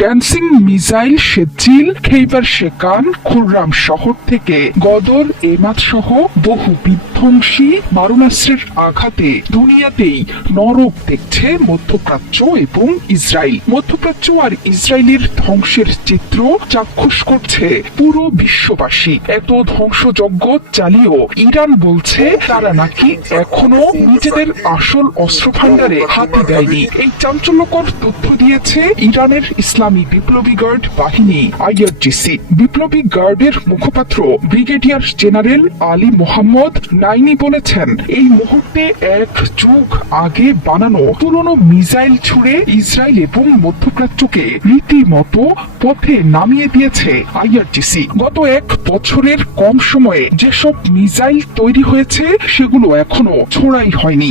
Dancing missile সেজিল খেইবার শেকান Khurram শহর থেকে গদর এমাত সহ বহু বিধ্বংসী মারণাস্ত্রের আঘাতে দুনিয়াতেই নরক দেখছে মধ্যপ্রাচ্য এবং ইসরায়েল। মধ্যপ্রাচ্য আর ইসরায়েলের ধ্বংসের চিত্র চাক্ষুষ করছে পুরো বিশ্ববাসী। এত ধ্বংসযজ্ঞ চালিয়েও ইরান বলছে তারা নাকি এখনো নিজেদের আসল অস্ত্র ভান্ডারে হাতে দেয়নি। এই চাঞ্চল্যকর তথ্য দিয়েছে ইরানের ইসলামী বিপ্লবী গার্ড বাহিনী আইআরজিসি। বিপ্লবী গার্ডের মুখপাত্র ব্রিগেডিয়ার জেনারেল আলী মোহাম্মদ নাইনি বলেছেন, এই মুহূর্তে এক যুগ আগে বানানো পুরনো মিসাইল ছুড়ে ইসরায়েল এবং মধ্যপ্রাচ্যকে রীতিমতো পথে নামিয়ে দিয়েছে আইআরজিসি। গত এক বছরের কম সময়ে যেসব মিসাইল তৈরি হয়েছে সেগুলো এখনো ছোড়াই হয়নি।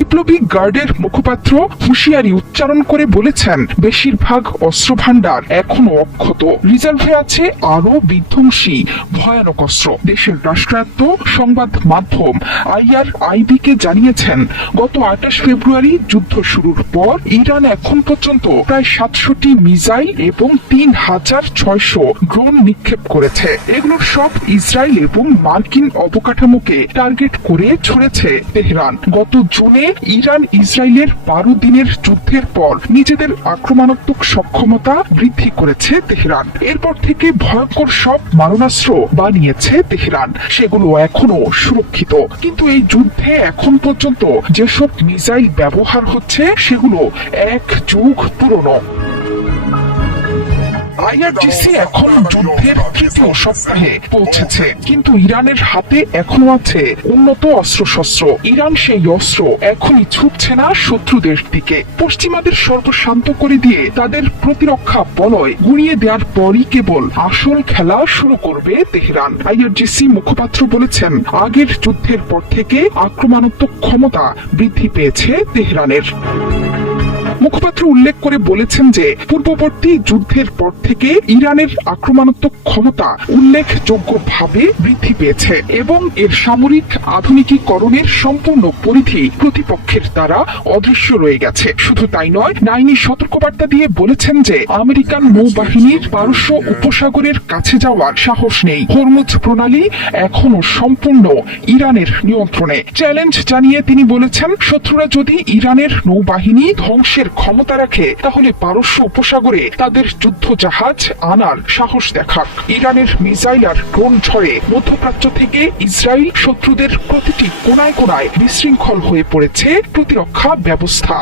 বিপ্লবী গার্ডের মুখপাত্র হুঁশিয়ারি উচ্চারণ করে বলেছেন, বেশিরভাগ অস্ত্র ভান্ডার এখনো অক্ষত, রিজার্ভে আছে আরো বিধ্বংসী ভয়ানক অস্ত্র। দেশের রাষ্ট্রায়ত্ত সংবাদ মাধ্যম IRIB কে জানিয়েছেন, গত 28 ফেব্রুয়ারি যুদ্ধ শুরুর পর ইরান এখন পর্যন্ত প্রায় 700টি মিসাইল এবং 3600 ড্রোন নিক্ষেপ করেছে। এগুলোর সব ইসরায়েল এবং মার্কিন অবকাঠামোকে টার্গেট করে ছুড়েছে তেহরান। গত জুনে ইরান ইসরায়েলের 12 দিনের যুদ্ধের পর নিজেদের আক্রমণাত্মক সক্ষমতা বৃদ্ধি করেছে তেহরান। এরপর থেকে ভয়ঙ্কর সব মারণাস্ত্র বানিয়েছে তেহরান, সেগুলো এখনো সুরক্ষিত। কিন্তু এই যুদ্ধে এখন পর্যন্ত যেসব মিসাইল ব্যবহার হচ্ছে সেগুলো এক যুগ পুরনো। আইআরজিসি এখন যুদ্ধের তৃতীয় সপ্তাহে পৌঁছেছে, কিন্তু ইরানের হাতে এখনো আছে উন্নত অস্ত্রশস্ত্র। ইরান সেই অস্ত্র এখনই ছুটছে না শত্রুদের দিকে। পশ্চিমাদের সর্বশান্ত করে দিয়ে তাদের প্রতিরক্ষা বলয় গুঁড়িয়ে দেওয়ার পরই কেবল আসল খেলা শুরু করবে তেহরান। আইআরজিসি মুখপাত্র বলেছেন, আগের যুদ্ধের পর থেকে আক্রমণাত্মক ক্ষমতা বৃদ্ধি পেয়েছে তেহরানের। মুখপাত্র উল্লেখ করে বলেছেন যে পূর্ববর্তী যুদ্ধের পর থেকে ইরানের আক্রমণাত্মক ক্ষমতা উল্লেখযোগ্যভাবে বৃদ্ধি পেয়েছে এবং এর সামরিক আধুনিকীকরণের সম্পূর্ণ পরিধি প্রতিপক্ষের দ্বারা অদৃশ্য রয়ে গেছে। শুধু তাই নয়, নাইনি সতর্কবার্তা দিয়ে বলেছেন যে আমেরিকান নৌবাহিনীর পারস্য উপসাগরের কাছে যাওয়ার সাহস নেই। হরমুজ প্রণালী এখনো সম্পূর্ণ ইরানের নিয়ন্ত্রণে। চ্যালেঞ্জ জানিয়ে তিনি বলেছেন, শত্রুরা যদি ইরানের নৌবাহিনী ধ্বংসের ক্ষমতা রাখে তাহলে পারস্য উপসাগরে তাদের যুদ্ধ জাহাজ আনার সাহস দেখাক। ইরানের মিসাইল আর ড্রোন ঝড়ে মধ্যপ্রাচ্য থেকে ইসরায়েল শত্রুদের প্রতিটি কোনায় কোনায় বিশৃঙ্খল হয়ে পড়েছে প্রতিরক্ষা ব্যবস্থা।